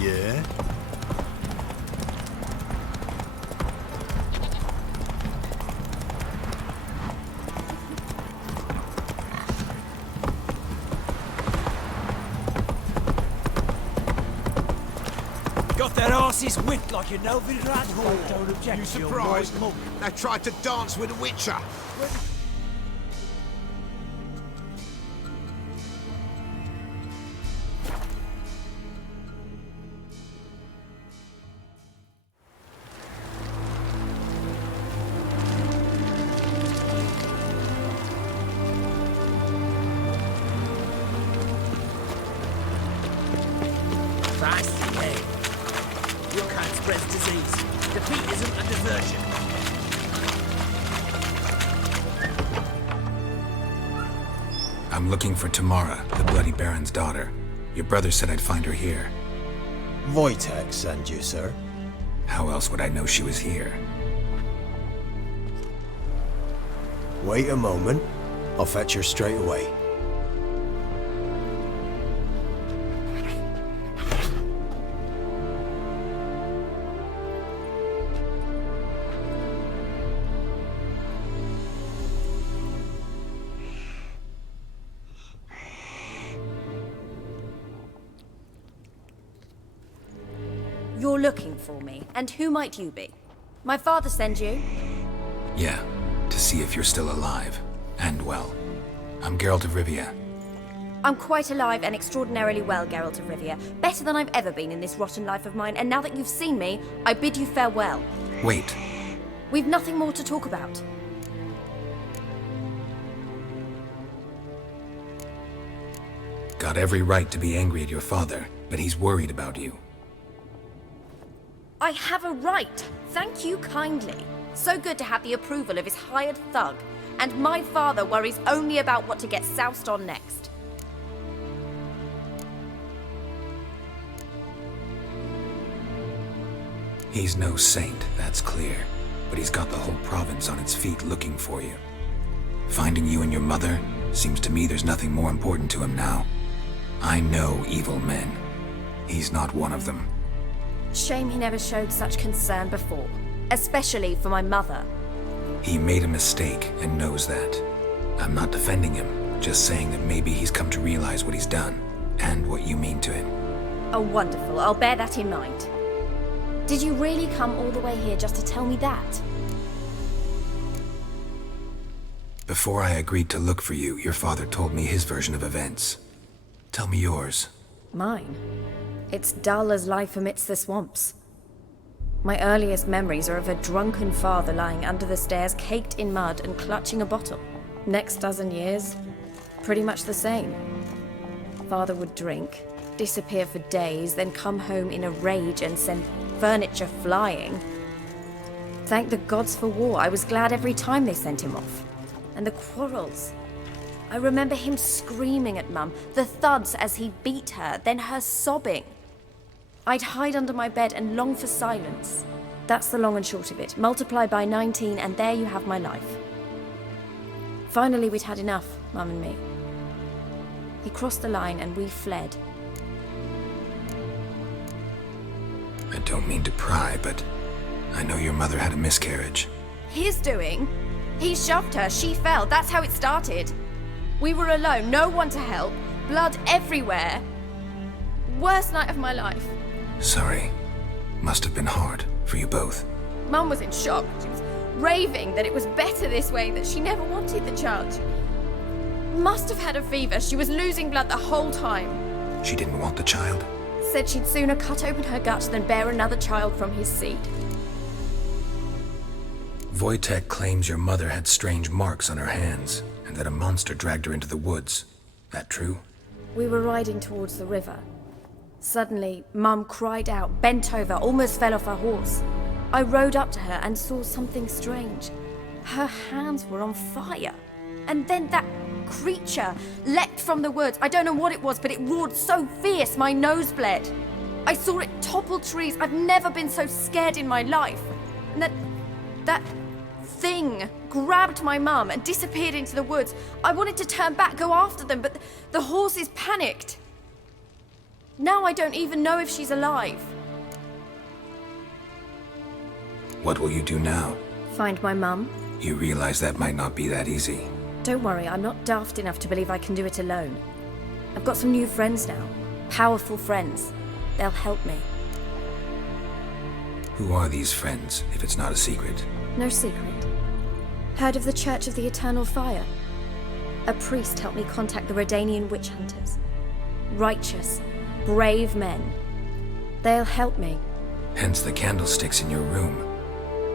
Yeah? Got their asses whipped like a Novigrad hoard. Don't object You to your surprised? royal monk. They tried to dance with a witcher. Fast, yeah. Your kind spreads disease. Defeat isn't a diversion. I'm looking for Tamara, the Bloody Baron's daughter. Your brother said I'd find her here. Wojtek sent you, sir. How else would I know she was here? Wait a moment. I'll fetch her straight away. You're looking for me, and who might you be? My father sent you? Yeah, to see if you're still alive. And well. I'm Geralt of Rivia. I'm quite alive and extraordinarily well, Geralt of Rivia. Better than I've ever been in this rotten life of mine, and now that you've seen me, I bid you farewell. Wait. We've nothing more to talk about. Got every right to be angry at your father, but he's worried about you. I have a right. Thank you kindly. So good to have the approval of his hired thug. And my father worries only about what to get soused on next. He's no saint, that's clear. But he's got the whole province on its feet looking for you. Finding you and your mother, seems to me there's nothing more important to him now. I know evil men. He's not one of them. Shame he never showed such concern before. Especially for my mother. He made a mistake and knows that. I'm not defending him, just saying that maybe he's come to realize what he's done, and what you mean to him. Oh, wonderful. I'll bear that in mind. Did you really come all the way here just to tell me that? Before I agreed to look for you, your father told me his version of events. Tell me yours. Mine? It's dull as life amidst the swamps. My earliest memories are of a drunken father lying under the stairs, caked in mud and clutching a bottle. Next dozen years, pretty much the same. Father would drink, disappear for days, then come home in a rage and send furniture flying. Thank the gods for war. I was glad every time they sent him off. And the quarrels. I remember him screaming at Mum, the thuds as he beat her, then her sobbing. I'd hide under my bed and long for silence. That's the long and short of it. Multiply by 19 and there you have my life. Finally, we'd had enough, Mum and me. He crossed the line and we fled. I don't mean to pry, but I know your mother had a miscarriage. His doing? He shoved her, she fell, that's how it started. We were alone, no one to help, blood everywhere. Worst night of my life. Sorry. Must have been hard for you both. Mum was in shock. She was raving that it was better this way, that she never wanted the child. She must have had a fever. She was losing blood the whole time. She didn't want the child? Said she'd sooner cut open her gut than bear another child from his seed. Wojtek claims your mother had strange marks on her hands, and that a monster dragged her into the woods. That true? We were riding towards the river. Suddenly, Mum cried out, bent over, almost fell off her horse. I rode up to her and saw something strange. Her hands were on fire. And then that creature leapt from the woods. I don't know what it was, but it roared so fierce my nose bled. I saw it topple trees. I've never been so scared in my life. And that thing grabbed my mum and disappeared into the woods. I wanted to turn back, go after them, but the horses panicked. Now I don't even know if she's alive. What will you do now? Find my mum. You realize that might not be that easy. Don't worry, I'm not daft enough to believe I can do it alone. I've got some new friends now. Powerful friends. They'll help me. Who are these friends, if it's not a secret? No secret. Heard of the Church of the Eternal Fire? A priest helped me contact the Redanian witch hunters. Righteous, brave men. They'll help me. Hence the candlesticks in your room.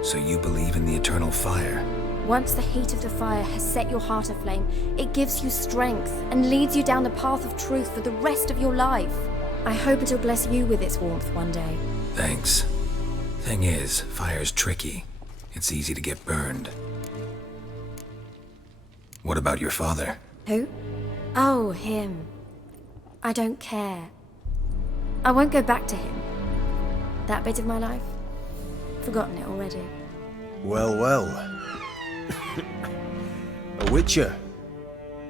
So you believe in the eternal fire? Once the heat of the fire has set your heart aflame, it gives you strength and leads you down the path of truth for the rest of your life. I hope it'll bless you with its warmth one day. Thanks. Thing is, fire's tricky. It's easy to get burned. What about your father? Who? Oh, him. I don't care. I won't go back to him. That bit of my life? Forgotten it already. Well, well. A witcher.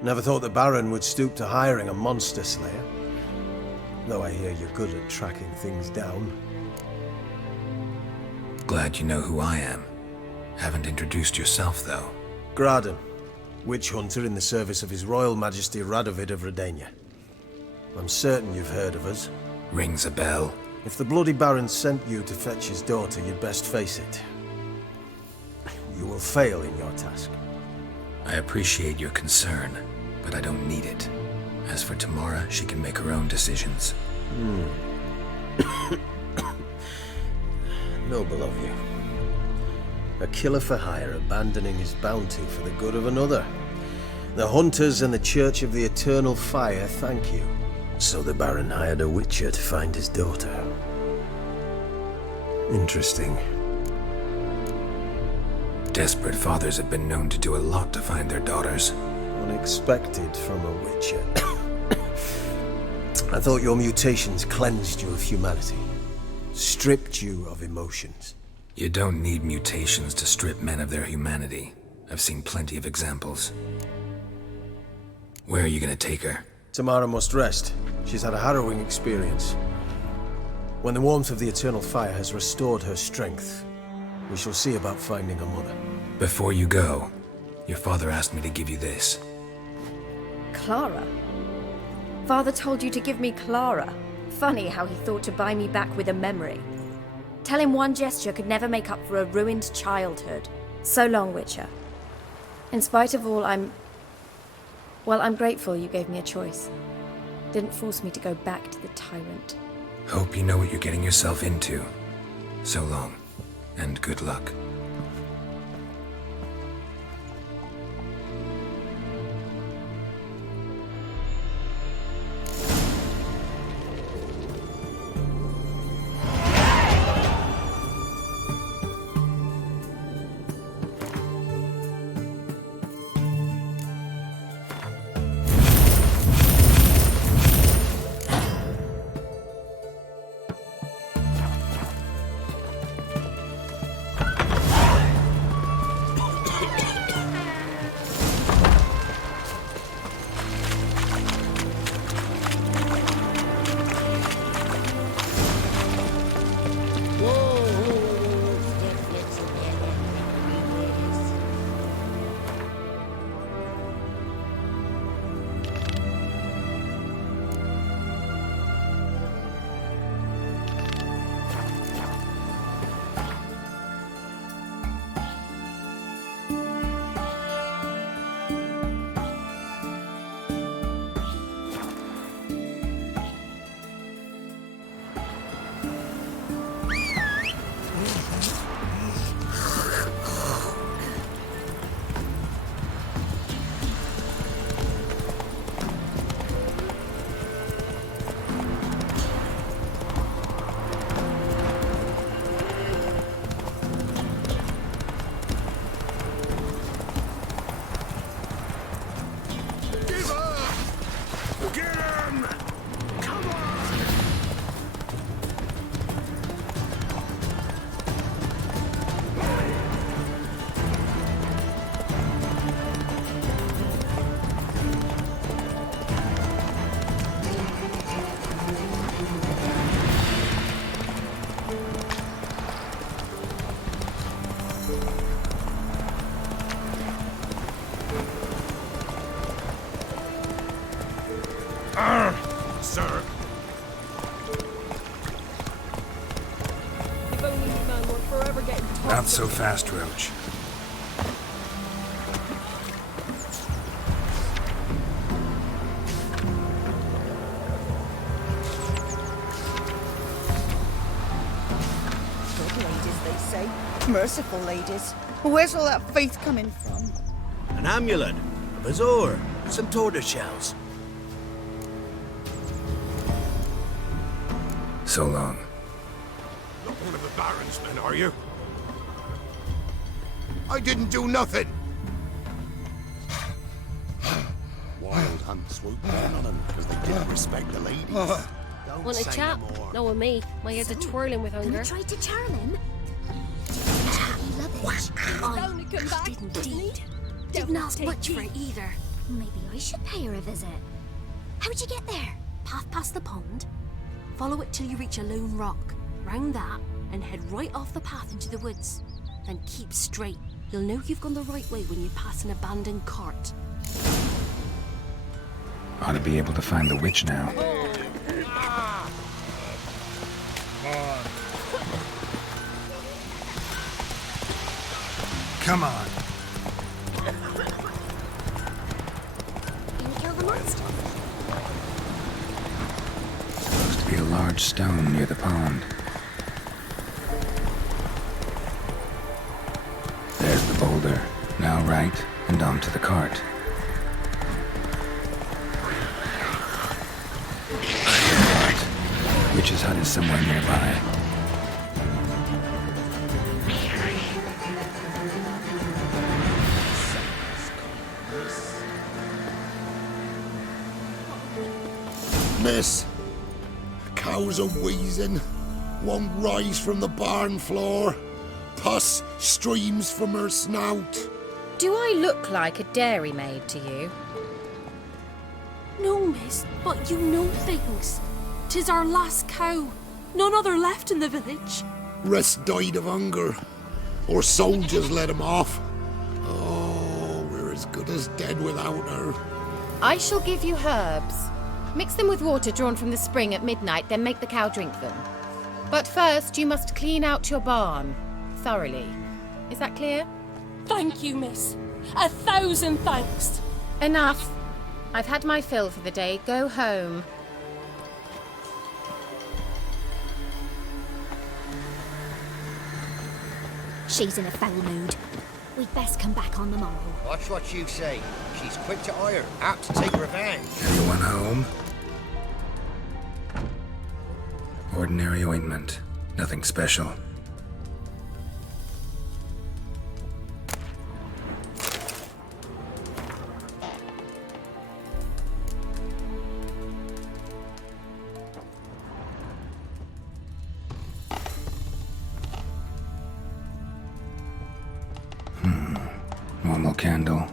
Never thought the Baron would stoop to hiring a monster slayer. Though I hear you're good at tracking things down. Glad you know who I am. Haven't introduced yourself, though. Graden, witch hunter in the service of His Royal Majesty Radovid of Redania. I'm certain you've heard of us. Rings a bell. If the Bloody Baron sent you to fetch his daughter, you'd best face it. You will fail in your task. I appreciate your concern, but I don't need it. As for Tamara, she can make her own decisions. Noble of you. A killer for hire abandoning his bounty for the good of another. The hunters and the Church of the Eternal Fire thank you. So the Baron hired a witcher to find his daughter. Interesting. Desperate fathers have been known to do a lot to find their daughters. Unexpected from a witcher. I thought your mutations cleansed you of humanity. Stripped you of emotions. You don't need mutations to strip men of their humanity. I've seen plenty of examples. Where are you gonna take her? Tamara must rest. She's had a harrowing experience. When the warmth of the Eternal Fire has restored her strength, we shall see about finding her mother. Before you go, your father asked me to give you this. Clara? Father told you to give me Clara. Funny how he thought to buy me back with a memory. Tell him one gesture could never make up for a ruined childhood. So long, Witcher. In spite of all, I'm grateful you gave me a choice. Didn't force me to go back to the tyrant. Hope you know what you're getting yourself into. So long, and good luck. only me man were forever getting tossed. Not so fast, Roach. Good ladies, they say. Merciful ladies. Where's all that faith coming from? An amulet, a bazaar, some tortoise shells. So long. Not one of the Baron's men, are you? I didn't do nothing. Wild hunt swooped down on them because they didn't respect the ladies. Don't Want a say chat? no more. No, with me. My ears are twirling with hunger. Gonna try to charm him? Chatty lovage. Down to come back, did isn't he? indeed. Devil Didn't ask take much for thee. it either. Maybe I should pay her a visit. How'd you get there? Path past the pond? Follow it till you reach a lone rock. Round that, and head right off the path into the woods. Then keep straight. You'll know you've gone the right way when you pass an abandoned cart. Ought to be able to find the witch now. Come on. Gonna kill the monster? Supposed to be a large stone near the pond. There's the boulder. Now right, and onto the cart. Witch's hut is somewhere nearby. Miss, cows are wheezing, won't rise from the barn floor. Pus streams from her snout. Do I look like a dairymaid to you? No, miss, but you know things. 'Tis our last cow. None other left in the village. Rest died of hunger, or soldiers let him off. Oh, we're as good as dead without her. I shall give you herbs. Mix them with water drawn from the spring at midnight, then make the cow drink them. But first, you must clean out your barn thoroughly. Is that clear? Thank you, miss. 1,000 thanks. Enough. I've had my fill for the day. Go home. She's in a foul mood. We'd best come back on the morrow. Watch what you say. She's quick to ire, apt to take revenge. Anyone home? Ordinary ointment. Nothing special. Normal candle.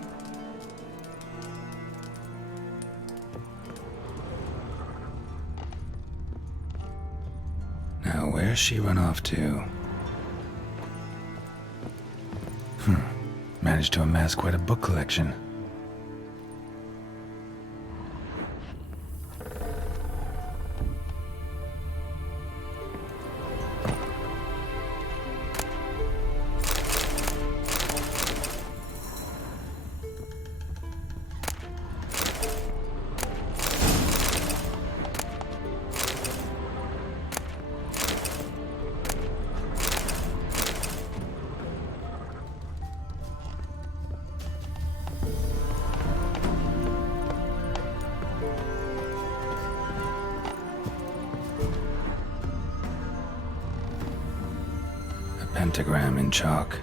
Now, where's she run off to? Managed to amass quite a book collection. Pentagram in chalk.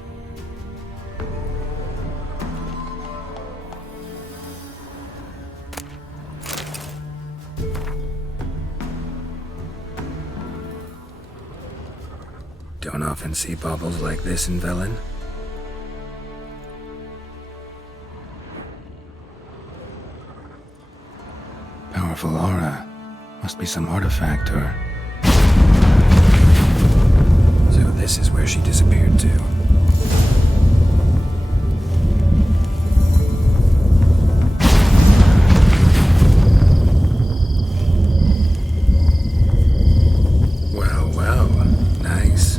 Don't often see baubles like this in Velen. Powerful aura. Must be some artifact or... So this is where she disappeared to. Well, well, nice.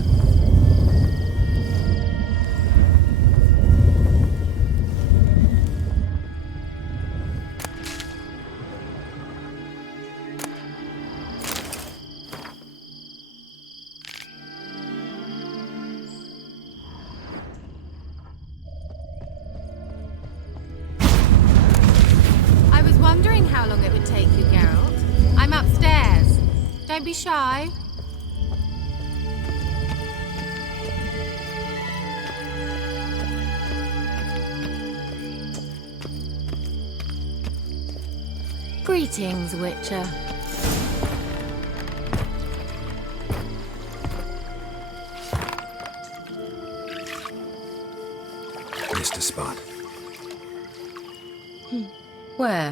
be shy. Greetings, Witcher. Missed a spot. Where?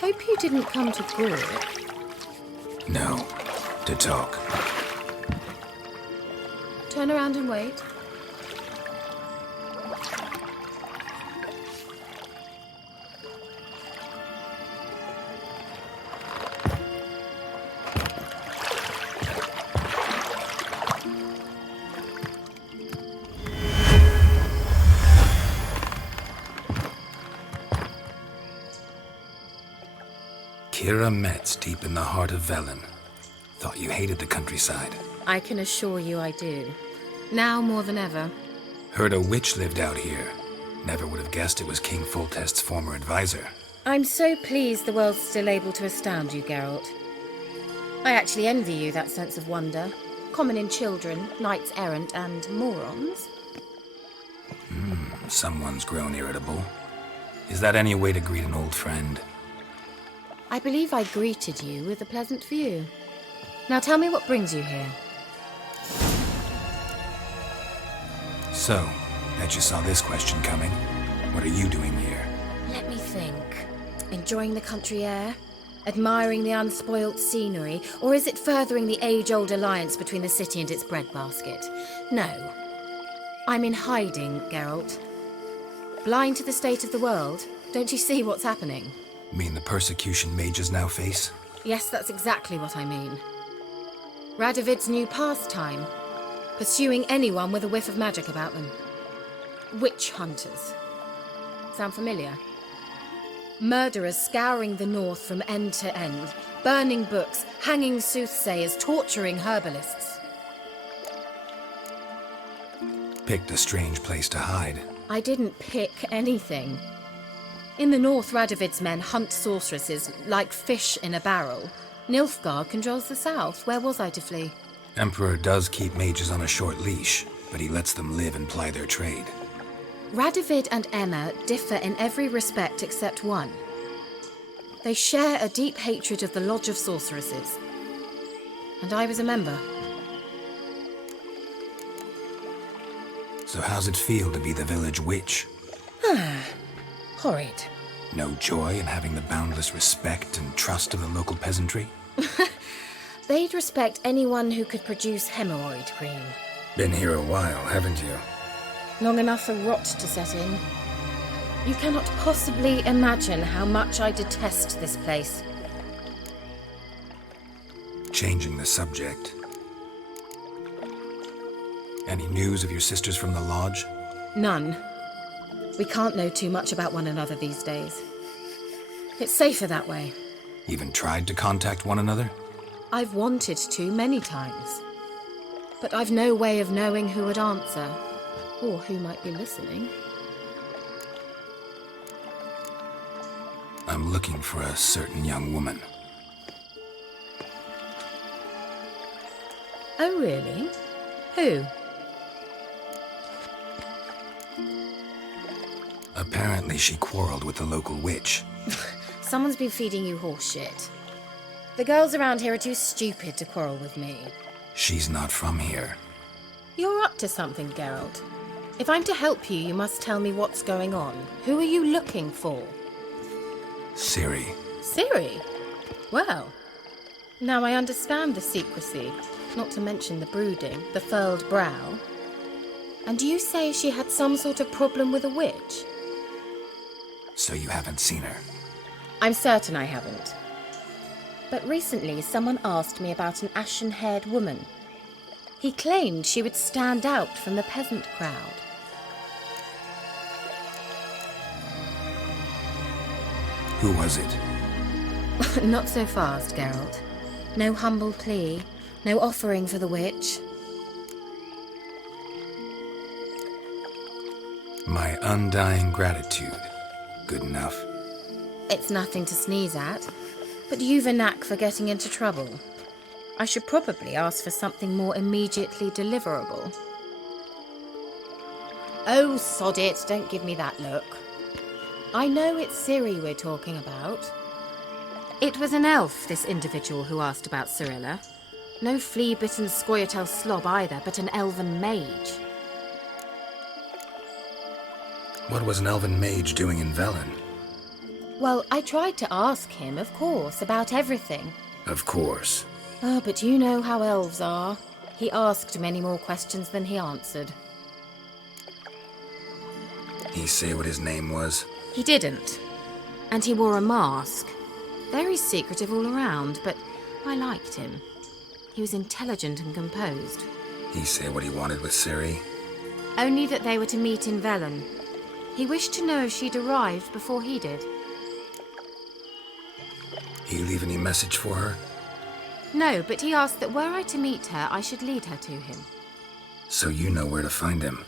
Hope you didn't come to gore. No. To talk. Turn around and wait. Kira Metz deep in the heart of Velen. Thought you hated the countryside. I can assure you I do. Now more than ever. Heard a witch lived out here. Never would have guessed it was King Foltest's former advisor. I'm so pleased the world's still able to astound you, Geralt. I actually envy you that sense of wonder. Common in children, knights errant, and morons. Someone's grown irritable. Is that any way to greet an old friend? I believe I greeted you with a pleasant view. Now tell me what brings you here. So, bet you saw this question coming. What are you doing here? Let me think. Enjoying the country air? Admiring the unspoilt scenery? Or is it furthering the age-old alliance between the city and its breadbasket? No. I'm in hiding, Geralt. Blind to the state of the world? Don't you see what's happening? Mean the persecution mages now face? Yes, that's exactly what I mean. Radovid's new pastime. Pursuing anyone with a whiff of magic about them. Witch hunters. Sound familiar? Murderers scouring the north from end to end. Burning books, hanging soothsayers, torturing herbalists. Picked a strange place to hide. I didn't pick anything. In the north, Radovid's men hunt sorceresses like fish in a barrel. Nilfgaard controls the south. Where was I to flee? Emperor does keep mages on a short leash, but he lets them live and ply their trade. Radovid and Emma differ in every respect except one. They share a deep hatred of the Lodge of Sorceresses. And I was a member. So how's it feel to be the village witch? Horrid. No joy in having the boundless respect and trust of the local peasantry? They'd respect anyone who could produce hemorrhoid cream. Been here a while, haven't you? Long enough for rot to set in. You cannot possibly imagine how much I detest this place. Changing the subject. Any news of your sisters from the lodge? None. We can't know too much about one another these days. It's safer that way. Even tried to contact one another? I've wanted to many times. But I've no way of knowing who would answer, or who might be listening. I'm looking for a certain young woman. Oh, really? Who? Apparently she quarreled with the local witch. Someone's been feeding you horse shit. The girls around here are too stupid to quarrel with me. She's not from here. You're up to something, Geralt. If I'm to help you, you must tell me what's going on. Who are you looking for? Ciri. Ciri? Well, now I understand the secrecy, not to mention the brooding, the furled brow. And you say she had some sort of problem with a witch? So you haven't seen her? I'm certain I haven't. But recently someone asked me about an ashen-haired woman. He claimed she would stand out from the peasant crowd. Who was it? Not so fast, Geralt. No humble plea, no offering for the witch. My undying gratitude. Good enough. It's nothing to sneeze at, but you've a knack for getting into trouble. I should probably ask for something more immediately deliverable. Oh, sod it, don't give me that look. I know it's Ciri we're talking about. It was an elf, this individual who asked about Cirilla. No flea-bitten Scoia'tael slob either, but an elven mage. What was an elven mage doing in Velen? Well, I tried to ask him, of course, about everything. Of course. Ah, but you know how elves are. He asked many more questions than he answered. He say what his name was? He didn't. And he wore a mask. Very secretive all around, but I liked him. He was intelligent and composed. He say what he wanted with Ciri? Only that they were to meet in Velen. He wished to know if she'd arrived before he did. He leave any message for her? No, but he asked that were I to meet her, I should lead her to him. So you know where to find him?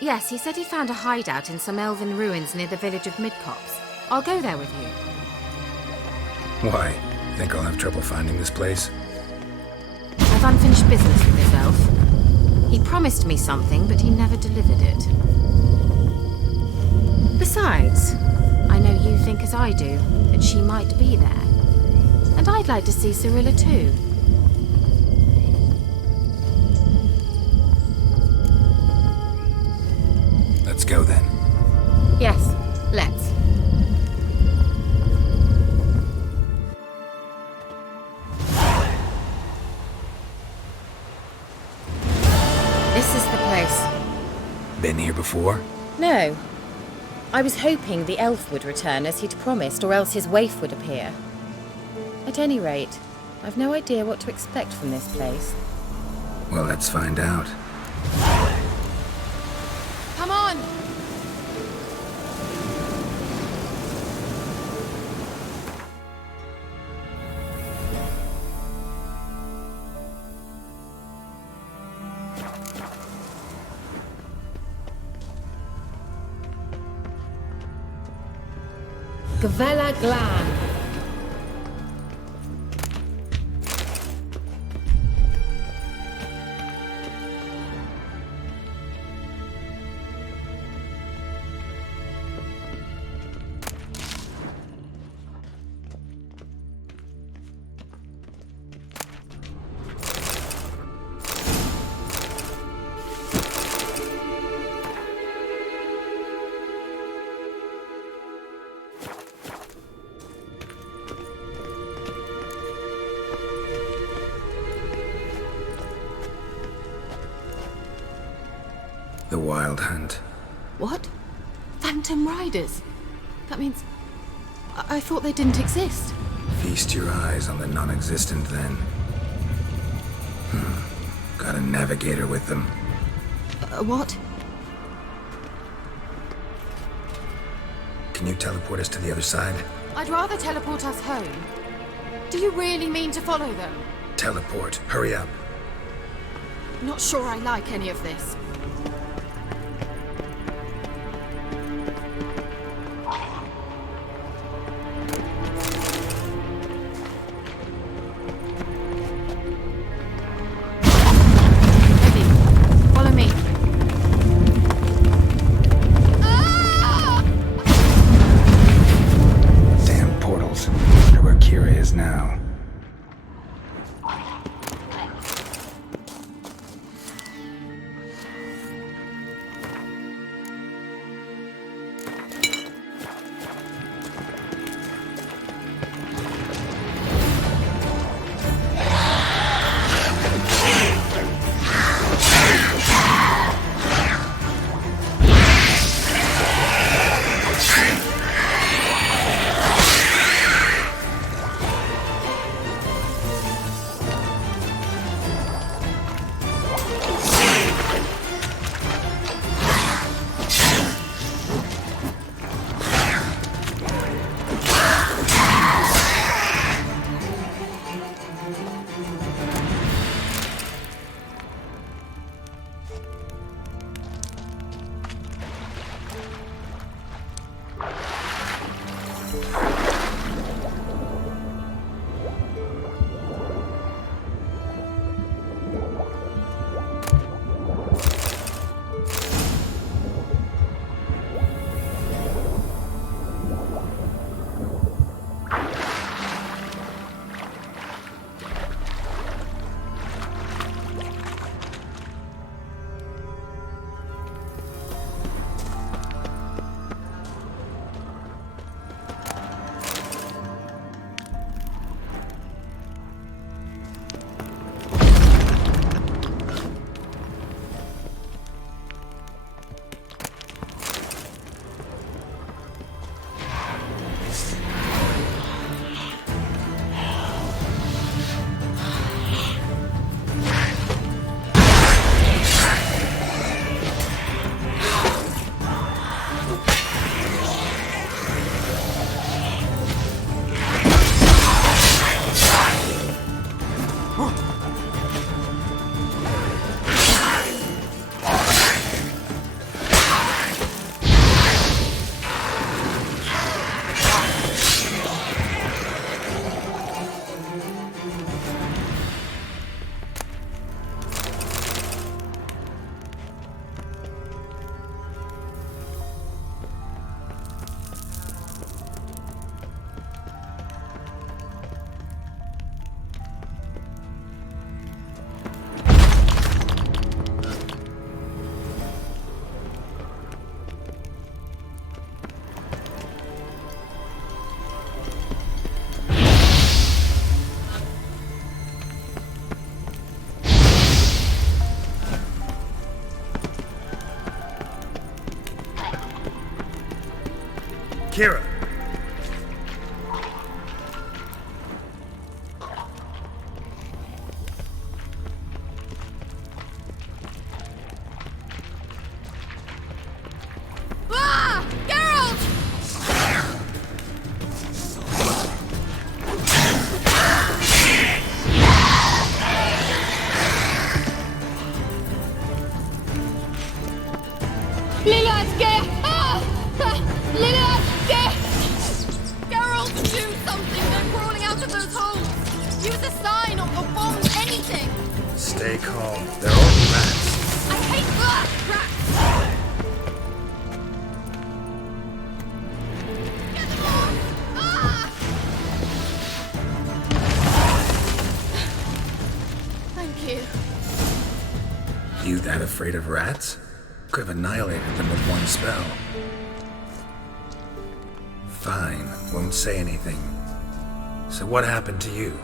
Yes, he said he found a hideout in some elven ruins near the village of Midcopse. I'll go there with you. Why? Think I'll have trouble finding this place? I've unfinished business with this elf. He promised me something, but he never delivered it. Besides, I know you think as I do, that she might be there. And I'd like to see Cirilla too. Let's go then. Yes, let's. This is the place. Been here before? No. I was hoping the elf would return as he'd promised, or else his waif would appear. At any rate, I've no idea what to expect from this place. Well, let's find out. Come on! Gavella Glan. The Wild Hunt. What? Phantom Riders? That means... I thought they didn't exist. Feast your eyes on the non-existent then. Got a navigator with them. What? Can you teleport us to the other side? I'd rather teleport us home. Do you really mean to follow them? Teleport. Hurry up. Not sure I like any of this. Now. Kira! Ah! Geralt! Geralt, do something! They're crawling out of those holes! Use a sign or bomb, anything! Stay calm. They're all rats. I hate rats! Get them off! Ah! Thank you. You that afraid of rats? Could have annihilated them with one spell. Fine, won't say anything. So what happened to you?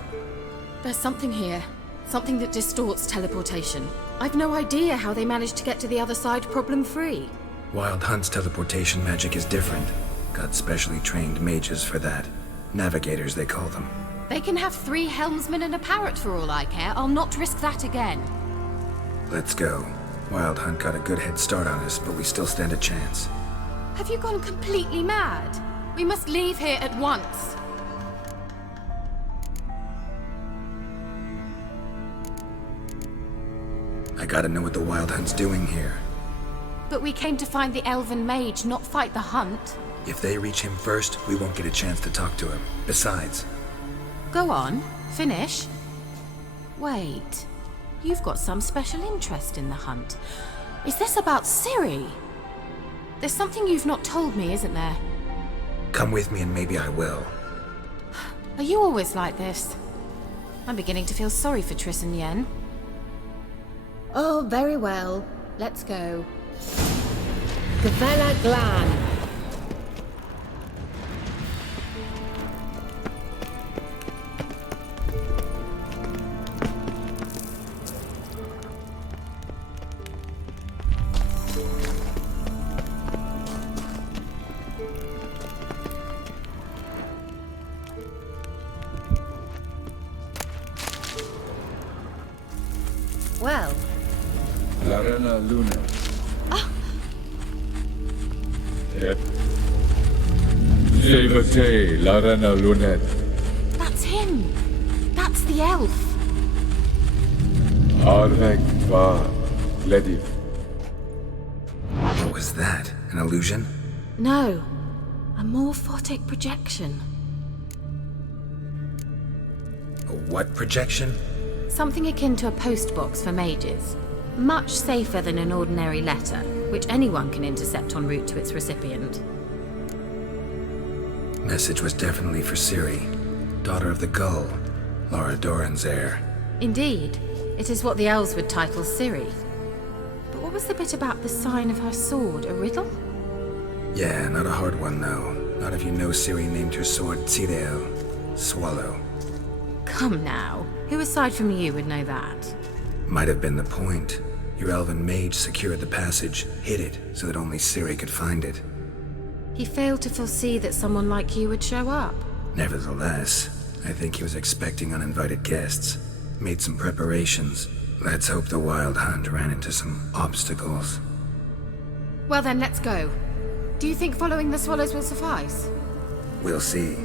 There's something here. Something that distorts teleportation. I've no idea how they managed to get to the other side problem-free. Wild Hunt's teleportation magic is different. Got specially trained mages for that. Navigators, they call them. They can have 3 helmsmen and a parrot for all I care. I'll not risk that again. Let's go. Wild Hunt got a good head start on us, but we still stand a chance. Have you gone completely mad? We must leave here at once. I gotta know what the Wild Hunt's doing here. But we came to find the elven mage, not fight the hunt. If they reach him first, we won't get a chance to talk to him. Besides... Go on, finish. Wait, you've got some special interest in the hunt. Is this about Ciri? There's something you've not told me, isn't there? Come with me and maybe I will. Are you always like this? I'm beginning to feel sorry for Triss and Yen. Oh, very well. Let's go. Gavella Glan. Well. Larena Luna. Sevate Larena Lunet. That's him. That's the elf. Arvek Va Ledi. What was that? An illusion? No. A morphotic projection. A what projection? Something akin to a postbox for mages. Much safer than an ordinary letter, which anyone can intercept en route to its recipient. Message was definitely for Ciri, daughter of the Gull, Lara Doran's heir. Indeed. It is what the elves would title Ciri. But what was the bit about the sign of her sword? A riddle? Yeah, not a hard one though. Not if you know Ciri named her sword Tzideo, Swallow. Come now. Who aside from you would know that? Might have been the point. Your elven mage secured the passage, hid it, so that only Ciri could find it. He failed to foresee that someone like you would show up. Nevertheless, I think he was expecting uninvited guests. Made some preparations. Let's hope the Wild Hunt ran into some obstacles. Well then, let's go. Do you think following the swallows will suffice? We'll see.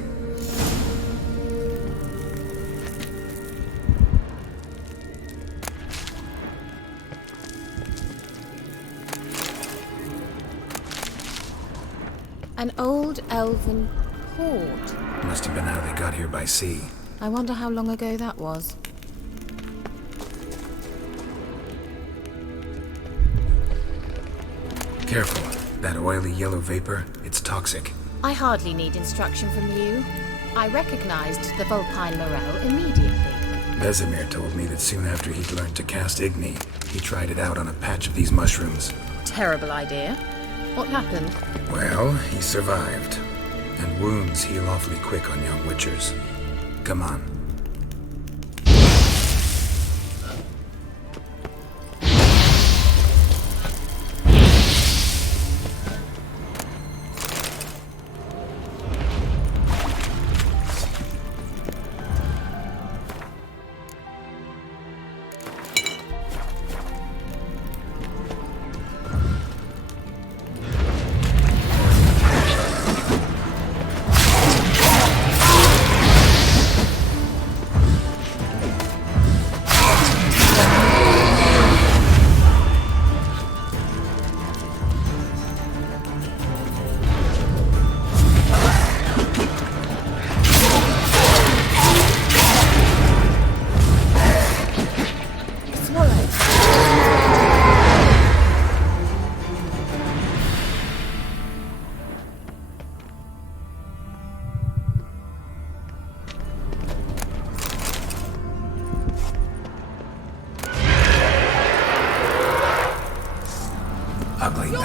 An old elven hoard. Must have been how they got here by sea. I wonder how long ago that was. Careful. That oily yellow vapor, it's toxic. I hardly need instruction from you. I recognized the Vulpine Morel immediately. Vesemir told me that soon after he'd learned to cast Igni, he tried it out on a patch of these mushrooms. Terrible idea. What happened? Well, he survived. And wounds heal awfully quick on young witchers. Come on.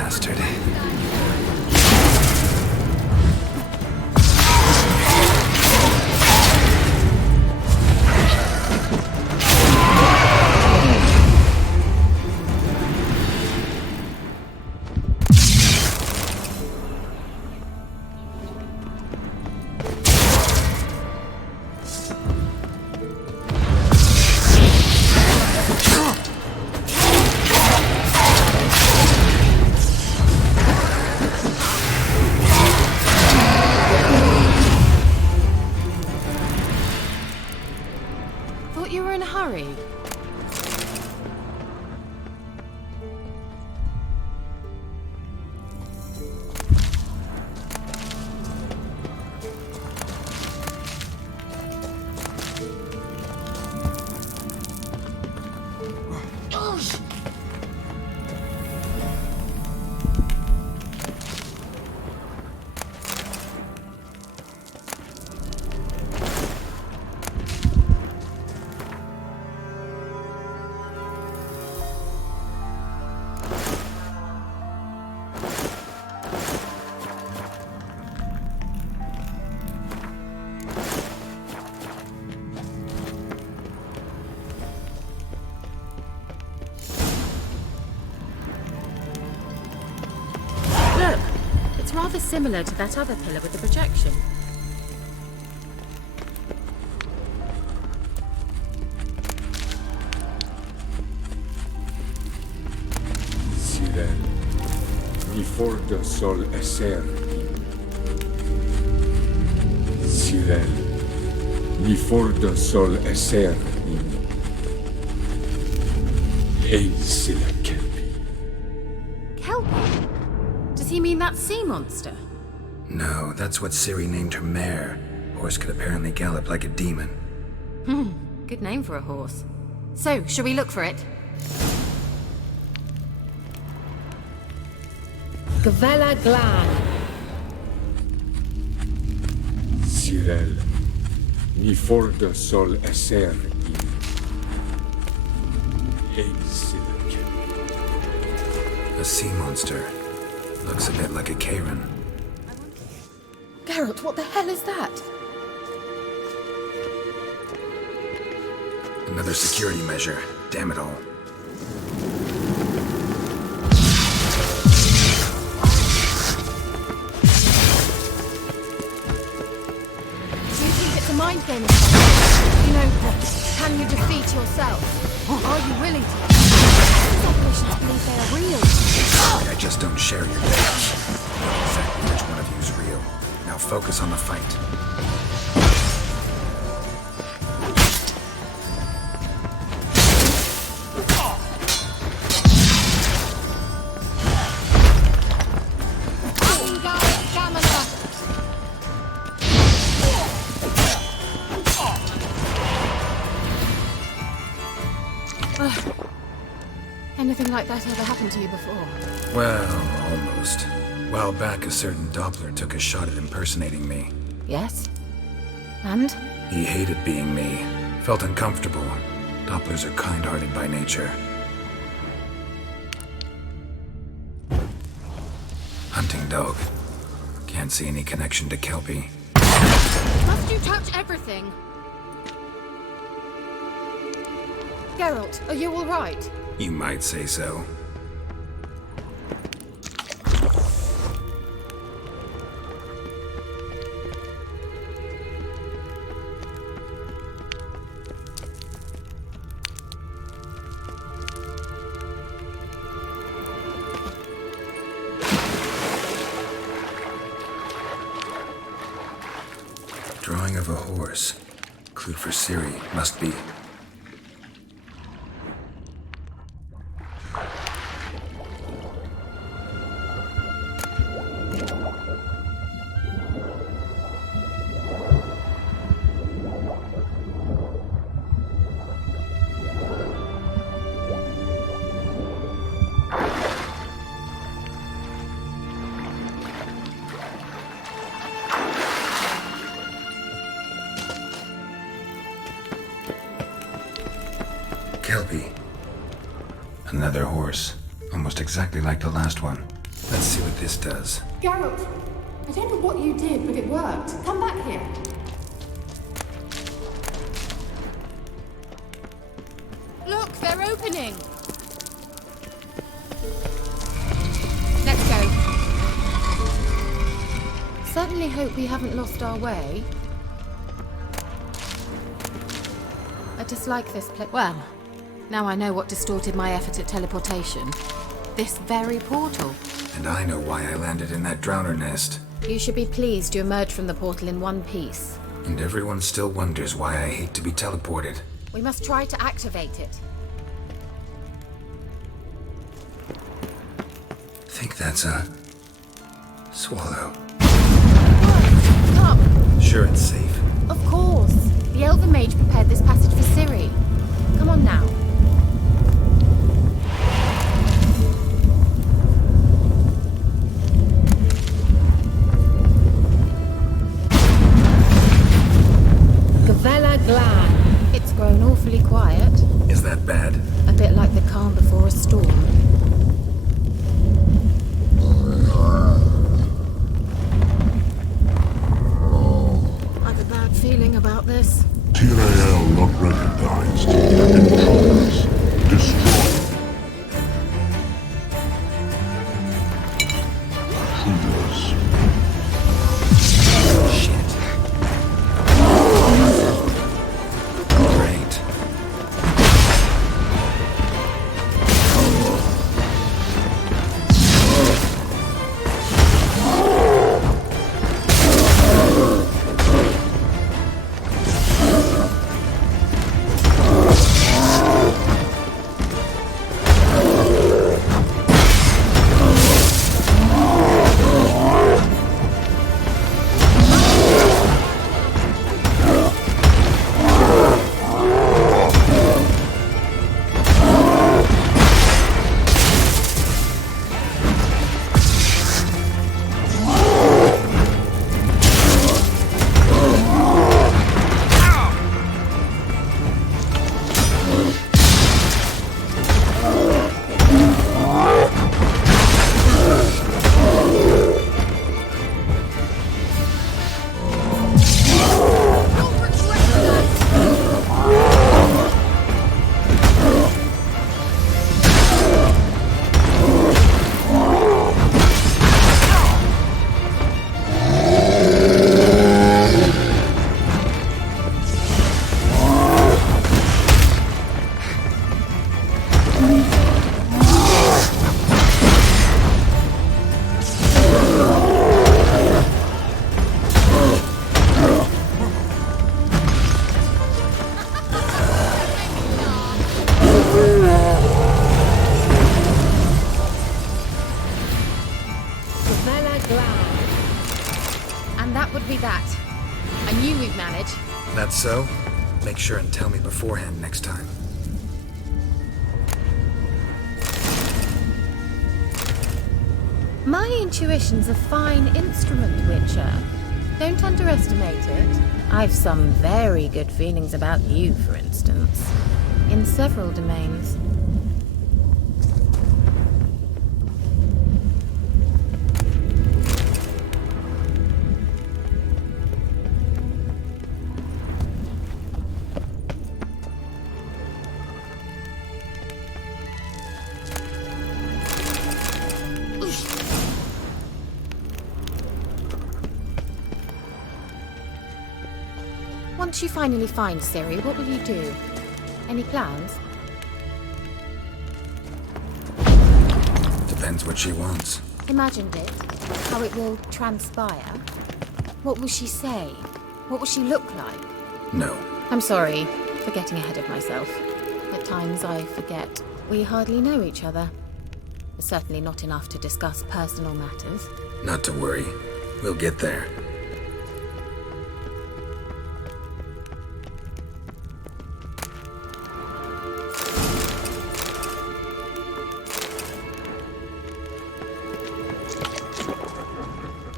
bastard. Thought you were in a hurry. Look, it's rather similar to that other pillar with the projection. Siren, mi forte sol esser. Siren, mi forte sol esser. Hey, sila kelpi. Kelpie? Does he mean that sea monster? No, that's what Ciri named her mare. Horse could apparently gallop like a demon. Good name for a horse. So, shall we look for it? Gavella Glan. Sirel, mi forte sol esser. Hey, sila kelpi. A sea monster. Looks a bit like a Karen. Geralt, what the hell is that? Another security measure. Damn it all. Do you think it's a mind game? You know, can you defeat yourself? Are you willing to? These operations believe they are real. I just don't share your doubts. Exactly which one of you is real. Now focus on the fight. Anything like that ever happened to you before? Well, almost. A while back, a certain Doppler took a shot at impersonating me. Yes. And? He hated being me. Felt uncomfortable. Dopplers are kind-hearted by nature. Hunting dog. Can't see any connection to Kelpie. Must you touch everything? Geralt, are you all right? You might say so. Drawing of a horse. Clue for Ciri. Must be. Kelpie. Another horse. Almost exactly like the last one. Let's see what this does. Geralt, I don't know what you did, but it worked. Come back here. Look, they're opening! Let's go. Certainly hope we haven't lost our way. I dislike this place. Well, now I know what distorted my effort at teleportation. This very portal. And I know why I landed in that drowner nest. You should be pleased you emerged from the portal in one piece. And everyone still wonders why I hate to be teleported. We must try to activate it. Think that's a... swallow. Come! Sure it's safe. Of course. The Elven Mage prepared this passage for Ciri. Come on now. It's grown awfully quiet. Is that bad? A bit like the calm before a storm. I have a bad feeling about this. Tyrael not recognized. In progress. Destroyed. Intruders. Shit. Great. And that would be that. I knew we'd manage. That's so? Make sure and tell me beforehand next time. My intuition's a fine instrument, Witcher. Don't underestimate it. I've some very good feelings about you, for instance. In several domains. Once you finally find Ciri, what will you do? Any plans? Depends what she wants. Imagined it. How it will transpire. What will she say? What will she look like? No. I'm sorry for getting ahead of myself. At times I forget we hardly know each other. Certainly not enough to discuss personal matters. Not to worry. We'll get there.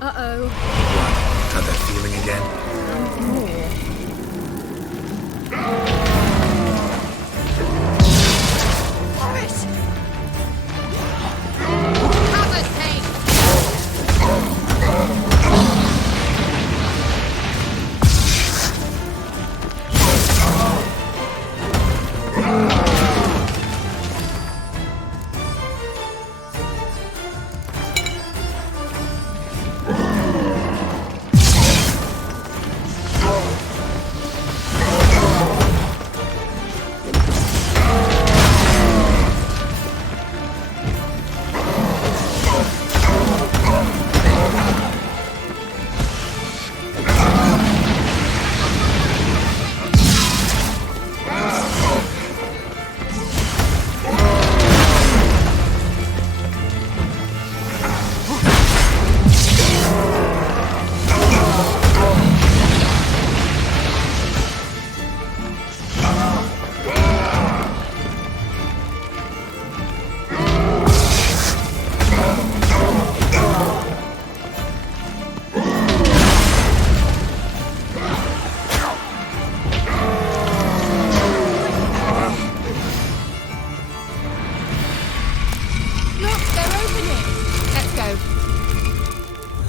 Uh-oh. Got that feeling again? Have a taste!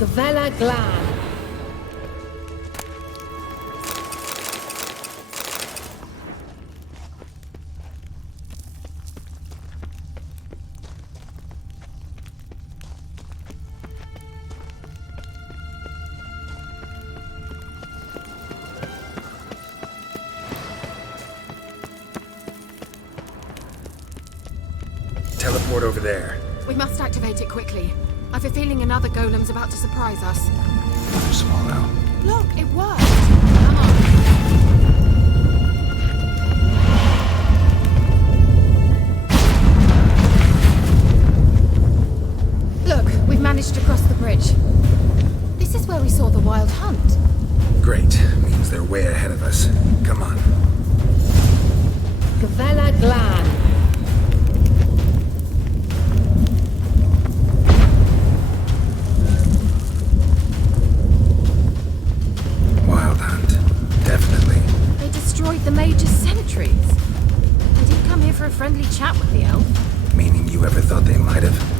Gavella Glan. Teleport over there. We must activate it quickly. I've a feeling another golem's about to surprise us. Another swallow. Look, it worked. Come on. Look, we've managed to cross the bridge. This is where we saw the wild hunt. Great. Means they're way ahead of us. Come on. Gavella Glan. Wild hunt. Definitely. They destroyed the Major's sentries. They didn't come here for a friendly chat with the elf. Meaning you ever thought they might have?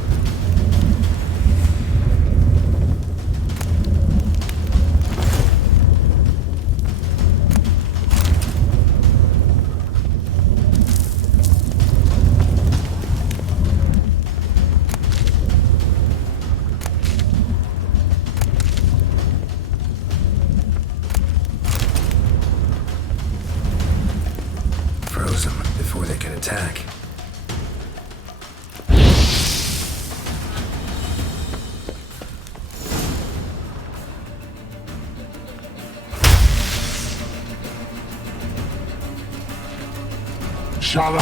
Froze them before they could attack. Shut up!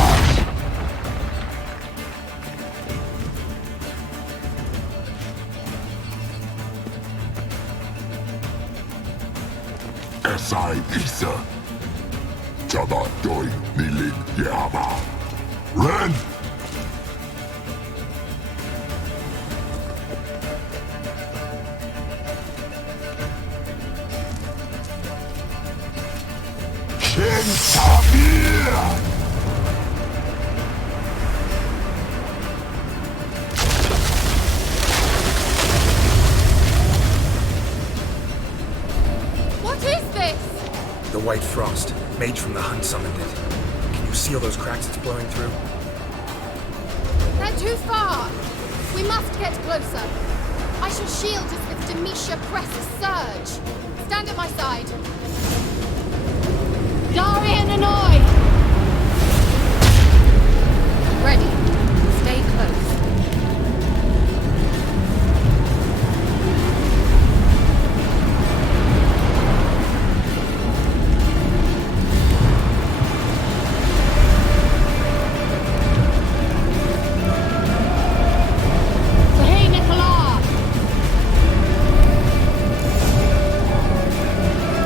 Esai Isa. Jabatoi Nilin Yama. Ren! Kentabir! What is this? The white frost. Mage from the hunt summoned it. Can you see all those cracks it's blowing through? They're too far. We must get closer. I shall shield us with Demetia Press's surge. Stand at my side. Darian and I! Ready. Stay close.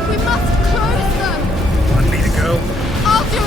We must close them! Want me to go? I'll do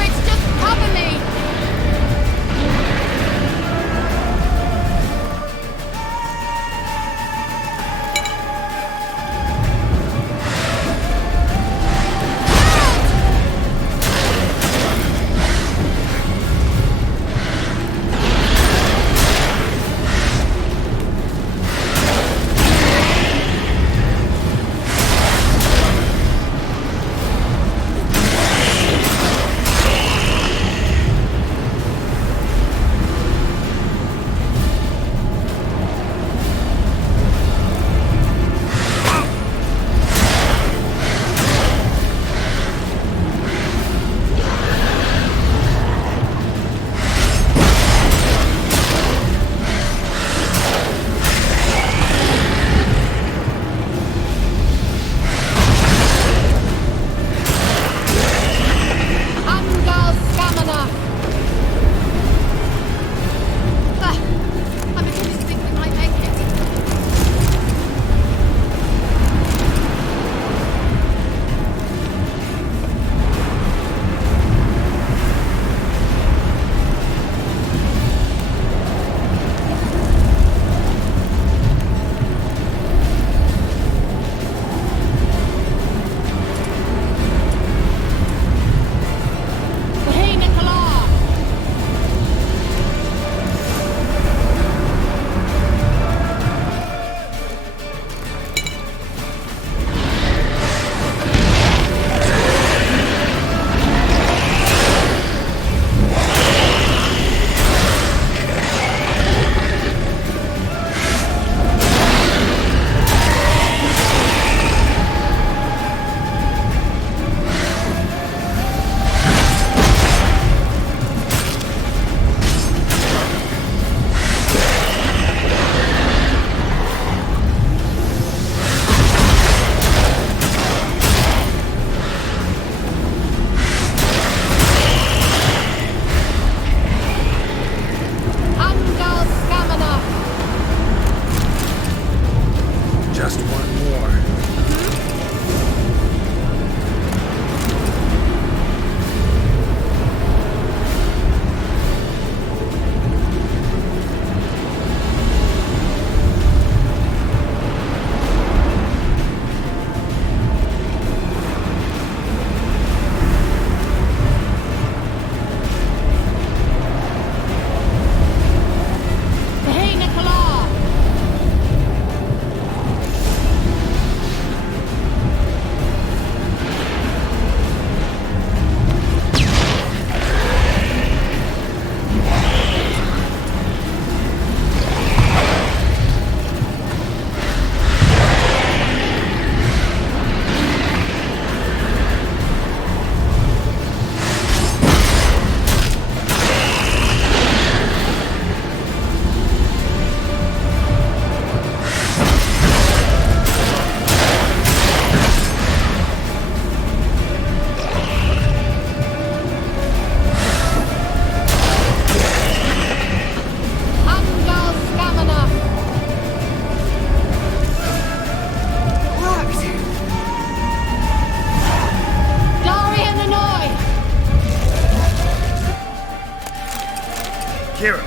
Kira.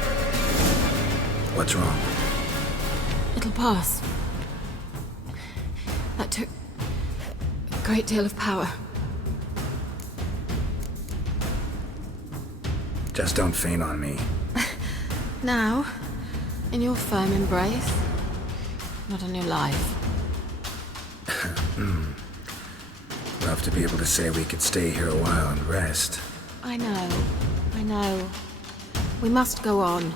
What's wrong? It'll pass. That took a great deal of power. Just don't faint on me. Now, in your firm embrace, not on your life. Love to be able to say we could stay here a while and rest. I know. We must go on.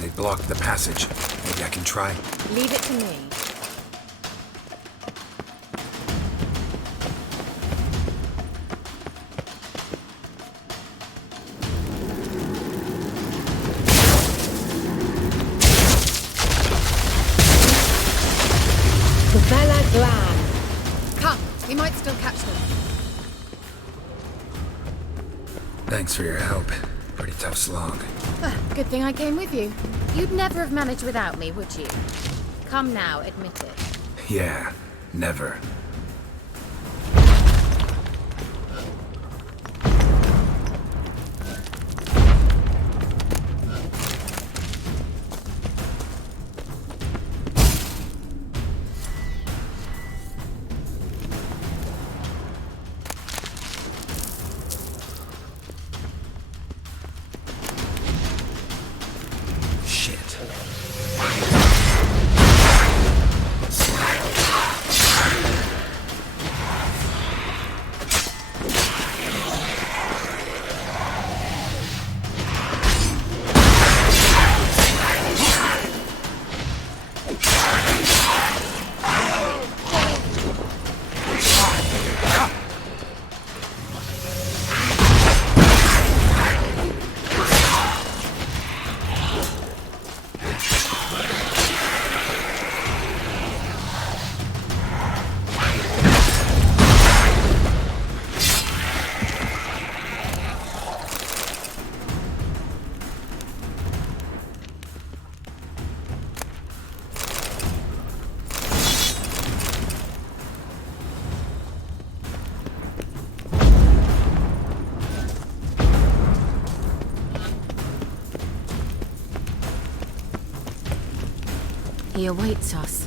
They blocked the passage. Maybe I can try. Leave it to me. Come, we might still catch them. Thanks for your help. Pretty tough slog. Good thing I came with you. You'd never have managed without me, would you? Come now, admit it. Yeah, never. He awaits us.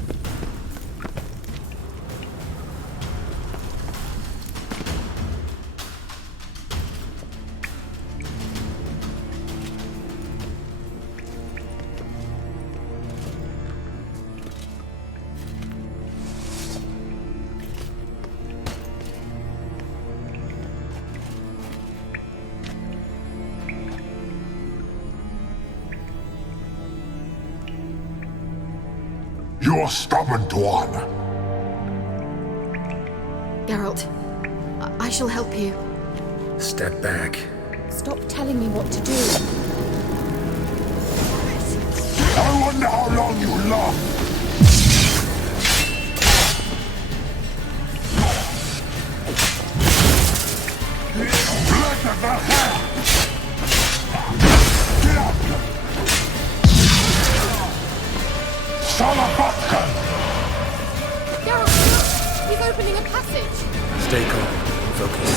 You're stubborn one. Geralt, I shall help you. Step back. Stop telling me what to do. I wonder how long you love. Blood of the hair! Get up! Salavatkan! Geralt, look! He's opening a passage! Stay calm. Focus.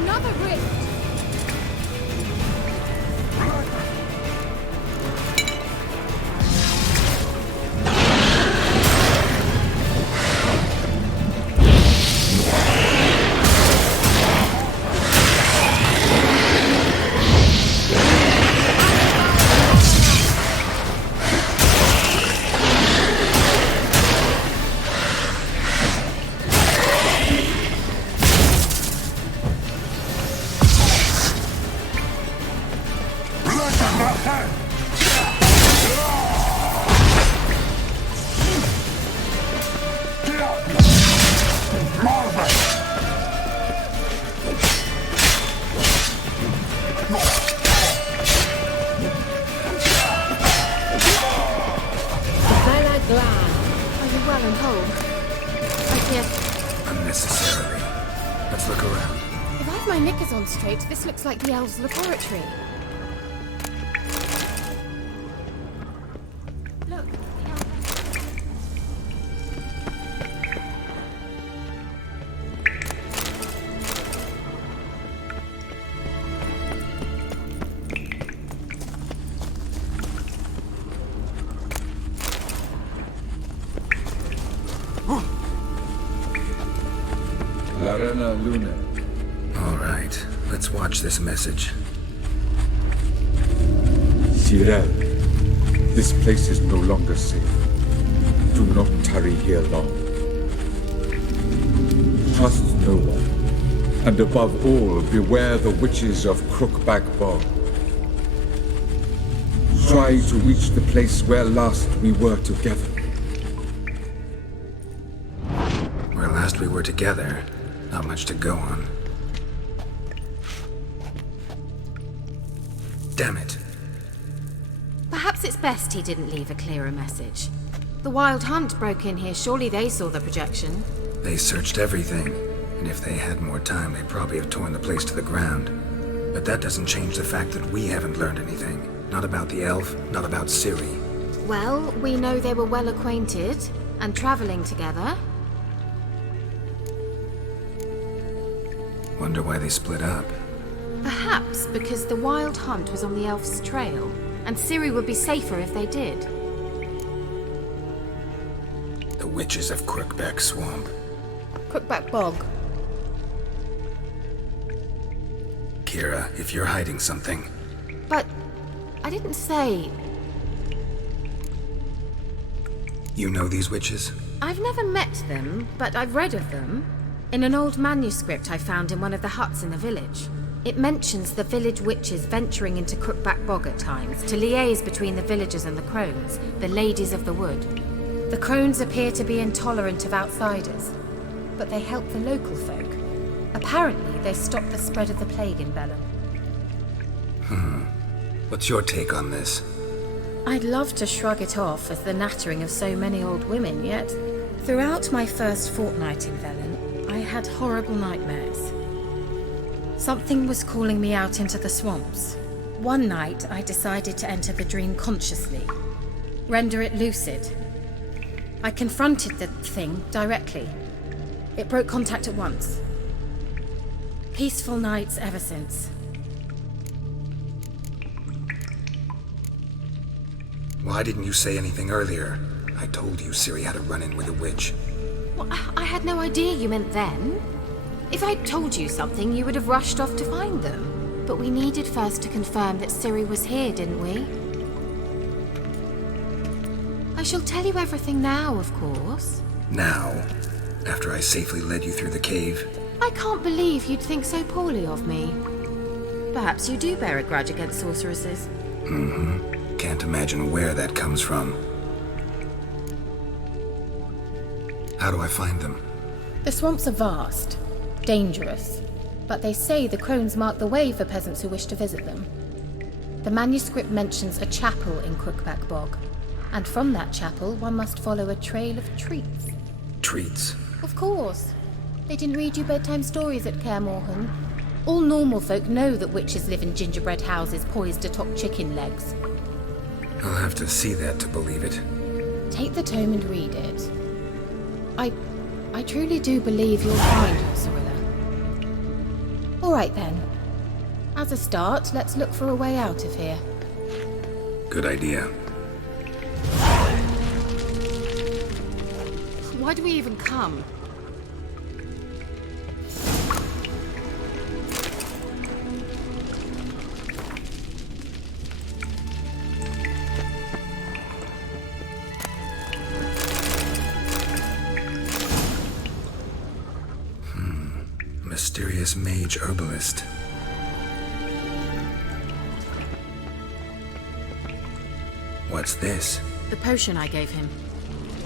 Another rift! here. Unnecessarily. Let's look around. If I've my knickers on straight, this looks like the elves' laboratory. Look, the elf. Larena Luna. All right, let's watch this message. Cyril, this place is no longer safe. Do not tarry here long. Trust no one. And above all, beware the witches of Crookback Bog. Try to reach the place where last we were together. Where last we were together, not much to go on. Damn it. Perhaps it's best he didn't leave a clearer message. The Wild Hunt broke in here. Surely they saw the projection. They searched everything, and if they had more time, they'd probably have torn the place to the ground. But that doesn't change the fact that we haven't learned anything. Not about the elf, not about Ciri. Well, we know they were well acquainted and traveling together. Wonder why they split up. Perhaps because the Wild Hunt was on the elf's trail, and Ciri would be safer if they did. The witches of Crookback Swamp. Crookback Bog. Kira, if you're hiding something... But I didn't say... You know these witches? I've never met them, but I've read of them. In an old manuscript I found in one of the huts in the village. It mentions the village witches venturing into Crookback Bog at times to liaise between the villagers and the crones, the ladies of the wood. The crones appear to be intolerant of outsiders, but they help the local folk. Apparently, they stop the spread of the plague in Velen. What's your take on this? I'd love to shrug it off as the nattering of so many old women, yet throughout my first fortnight in Velen, I had horrible nightmares. Something was calling me out into the swamps. One night, I decided to enter the dream consciously, render it lucid. I confronted the thing directly. It broke contact at once. Peaceful nights ever since. Why didn't you say anything earlier? I told you Ciri had a run-in with a witch. Well, I had no idea you meant then. If I'd told you something, you would have rushed off to find them. But we needed first to confirm that Ciri was here, didn't we? I shall tell you everything now, of course. Now? After I safely led you through the cave? I can't believe you'd think so poorly of me. Perhaps you do bear a grudge against sorceresses. Can't imagine where that comes from. How do I find them? The swamps are vast, dangerous, but they say the crones mark the way for peasants who wish to visit them. The manuscript mentions a chapel in Crookback Bog, and from that chapel one must follow a trail of treats. Treats? Of course. They didn't read you bedtime stories at Kaer Morhen. All normal folk know that witches live in gingerbread houses poised atop chicken legs. I'll have to see that to believe it. Take the tome and read it. I truly do believe you'll find her, Cyrilla. All right then. As a start, let's look for a way out of here. Good idea. Why do we even come? Mysterious mage herbalist. What's this? The potion I gave him.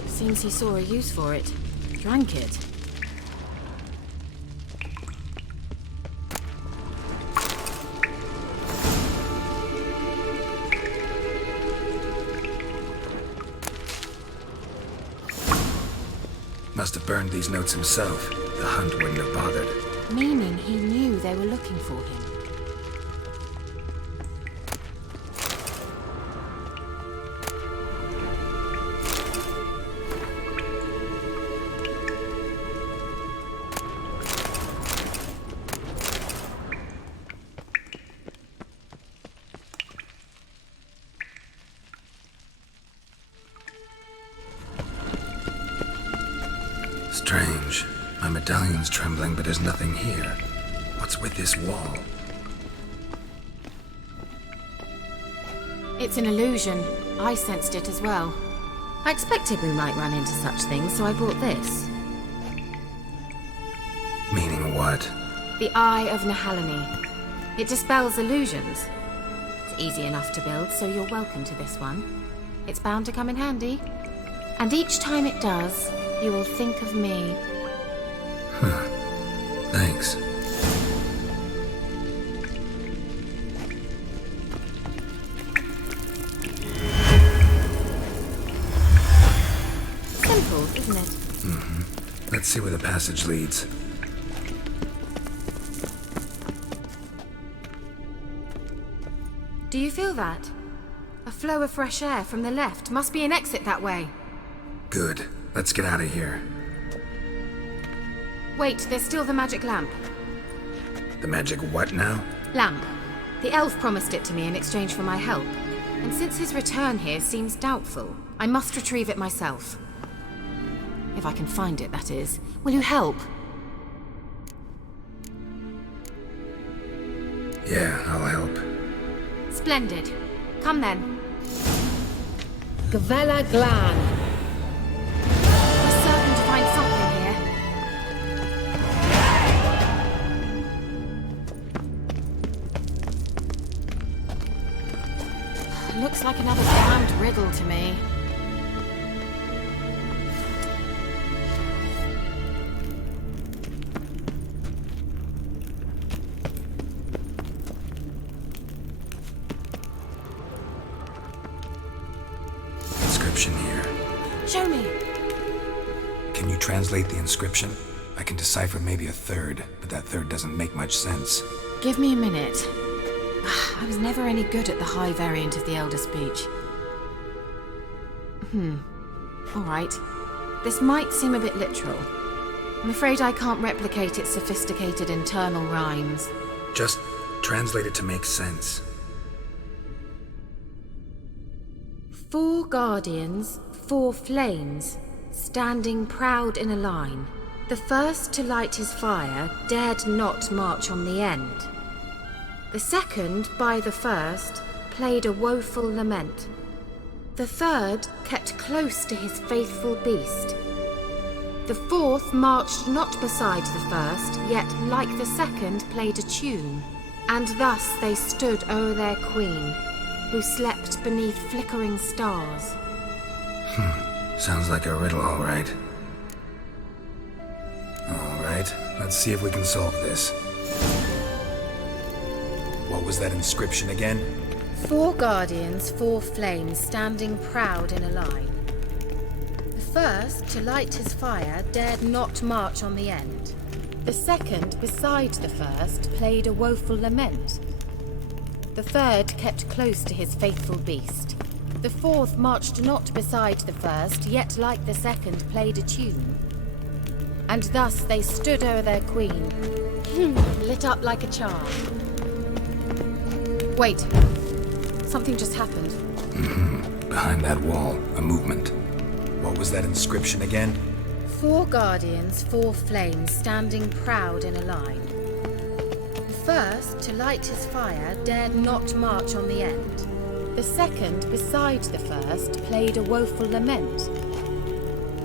Seems he saw a use for it. Drank it. Must have burned these notes himself, the hunt wouldn't have bothered. Meaning he knew they were looking for him. Strange. My medallion's trembling, but there's nothing here. What's with this wall? It's an illusion. I sensed it as well. I expected we might run into such things, so I brought this. Meaning what? The Eye of Nehalani. It dispels illusions. It's easy enough to build, so you're welcome to this one. It's bound to come in handy. And each time it does, you will think of me. Huh. Thanks. Simple, isn't it? Mm-hmm. Let's see where the passage leads. Do you feel that? A flow of fresh air from the left. Must be an exit that way. Good. Let's get out of here. Wait, there's still the magic lamp. The magic what now? Lamp. The elf promised it to me in exchange for my help. And since his return here seems doubtful, I must retrieve it myself. If I can find it, that is. Will you help? Yeah, I'll help. Splendid. Come then. Gavella Glan. We're certain to find something here. Looks like another damned riddle to me. Inscription here. Show me. Can you translate the inscription? I can decipher maybe a third, but that third doesn't make much sense. Give me a minute. I was never any good at the high variant of the Elder Speech. All right. This might seem a bit literal. I'm afraid I can't replicate its sophisticated internal rhymes. Just translate it to make sense. 4 guardians, 4 flames, standing proud in a line. The first to light his fire dared not march on the end. The second, by the first, played a woeful lament. The third kept close to his faithful beast. The fourth marched not beside the first, yet like the second played a tune. And thus they stood o'er their queen, who slept beneath flickering stars. Sounds like a riddle, all right. All right, let's see if we can solve this. What was that inscription again? 4 guardians, 4 flames, standing proud in a line. The first, to light his fire, dared not march on the end. The second, beside the first, played a woeful lament. The third kept close to his faithful beast. The fourth marched not beside the first, yet like the second played a tune. And thus they stood o'er their queen, lit up like a charm. Wait. Something just happened. Behind that wall, a movement. What was that inscription again? 4 guardians, 4 flames, standing proud in a line. The first, to light his fire, dared not march on the end. The second, beside the first, played a woeful lament.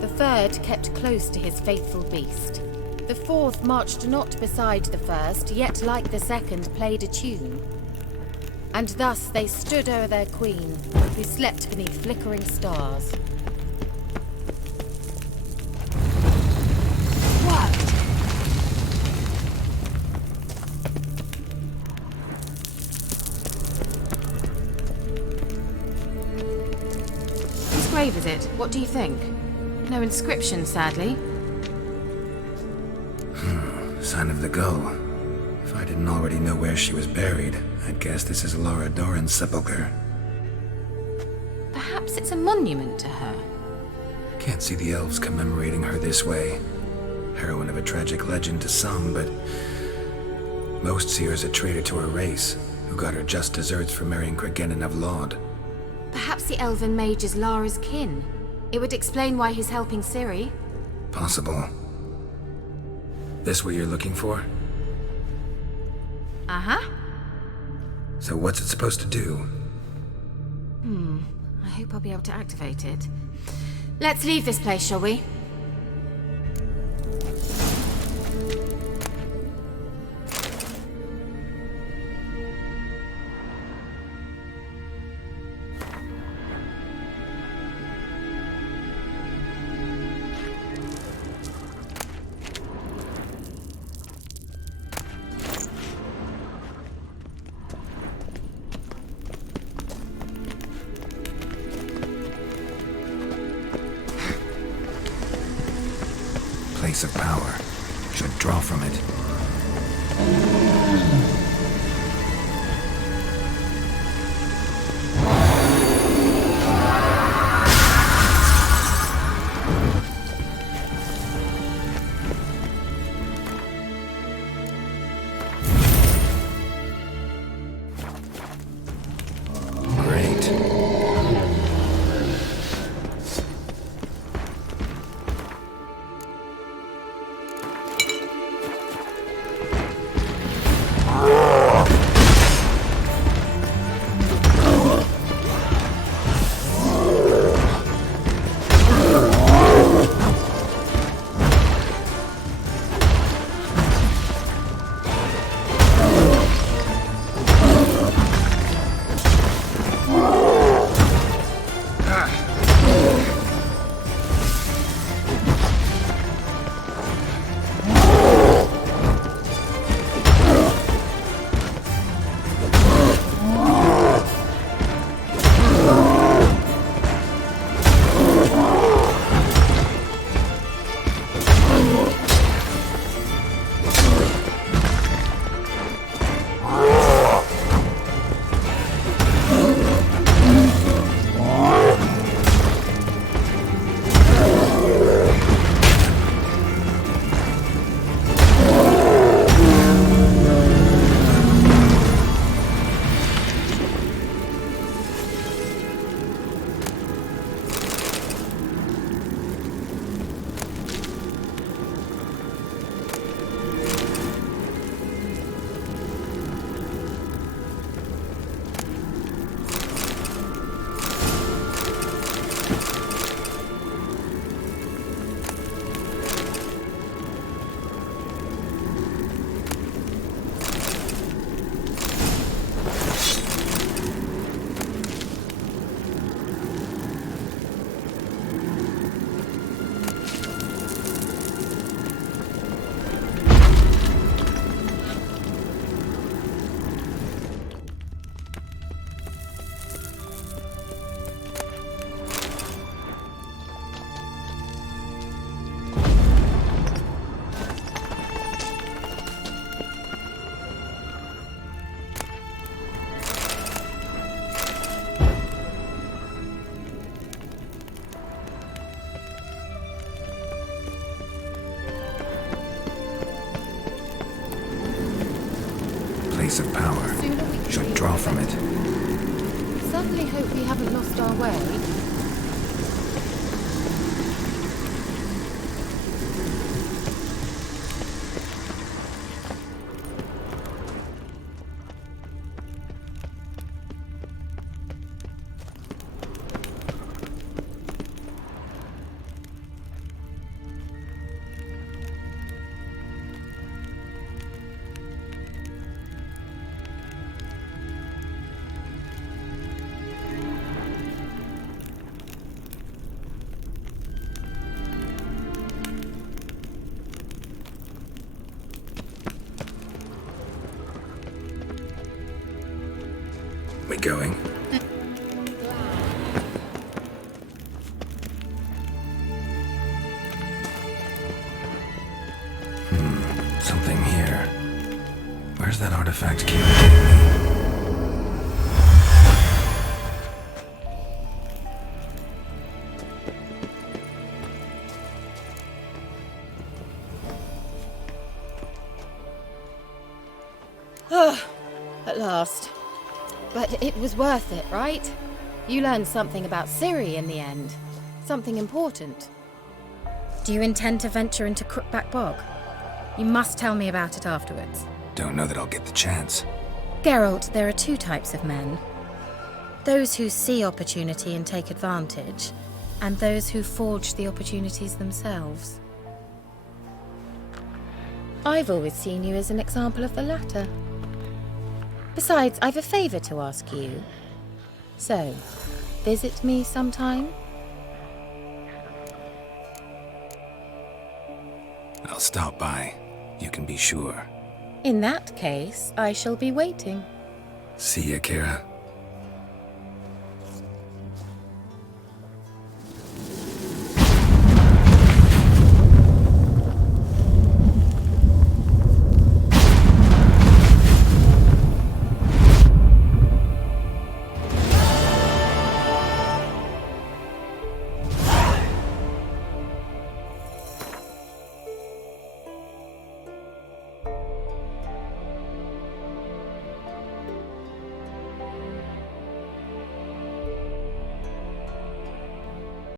The third kept close to his faithful beast. The fourth marched not beside the first, yet like the second played a tune. And thus they stood o'er their queen, who slept beneath flickering stars. Worked! Whose grave is it? What do you think? No inscription, sadly. Sign of the gull. If I didn't already know where she was buried, I'd guess this is Laura Doran's sepulchre. Perhaps it's a monument to her. Can't see the elves commemorating her this way. Heroine of a tragic legend to some, but most see her as a traitor to her race, who got her just desserts for marrying Cregennan of Laud. Perhaps the elven mage is Lara's kin. It would explain why he's helping Ciri. Possible. This what you're looking for? Uh-huh. So what's it supposed to do? I hope I'll be able to activate it. Let's leave this place, shall we? Place of power. Should draw from it. Place of power. Should draw from it. Certainly hope we haven't lost our way. We going? Something here. Where's that artifact key that gave me? At last. But it was worth it, right? You learned something about Ciri in the end. Something important. Do you intend to venture into Crookback Bog? You must tell me about it afterwards. Don't know that I'll get the chance. Geralt, there are two types of men. Those who see opportunity and take advantage, and those who forge the opportunities themselves. I've always seen you as an example of the latter. Besides, I've a favour to ask you. So, visit me sometime? I'll stop by. You can be sure. In that case, I shall be waiting. See ya, Kira.